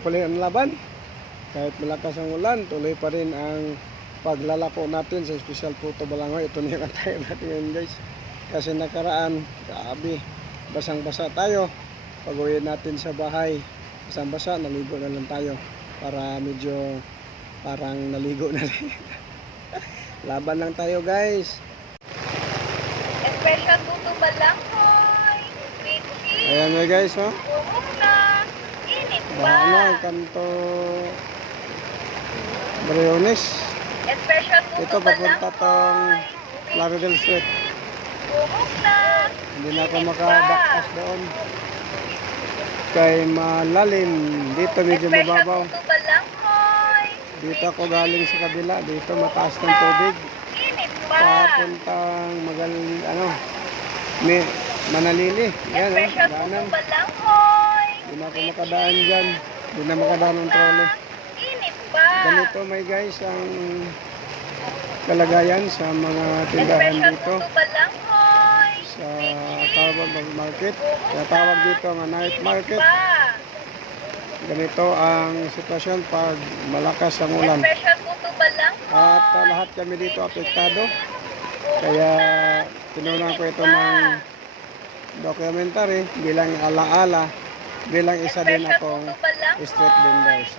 Tuloy ang laban. Kahit malakas ang ulan, tuloy pa rin ang paglalako natin sa Special Puto Balangoy. Ito na yung atay natin ngayon, guys. Kasi nakaraan, grabe, basang-basa tayo. Pag-uwi natin sa bahay, basang-basa, naligo na lang tayo. Para medyo parang naligo na rin. Laban lang tayo, guys. Special Puto Balangoy. Richie. Ayan nga, guys, oh. Bumok na. Init pa. Bahala ang kanto Briones. Special Puto Ito papunta tong Balangoy. Claridel Street. Bumok na. Hindi na ako Init makabaktas pa. doon. Kay malalim. Dito medyo Special mababaw. Puto Balangoy. Dito ako galing sa kabila. Dito mataas ng tubig. Init pa. Papuntang Manalili. Yan, Special Puto daanan. Balangoy. Hindi na ako makadaan dyan. Hindi na makadaan ng trolley. Init pa. Ganito may guys ang kalagayan sa mga tindahan Special dito. Puto Balangoy. Sa Tawag Market. Tawag dito nga night market. Pa. Ganito ang sitwasyon pag malakas ang ulan. Special Puto Balangoy. At lahat kami dito apektado. Kaya tinunan ko ito ng documentary bilang alaala, bilang isa din akong street vendors.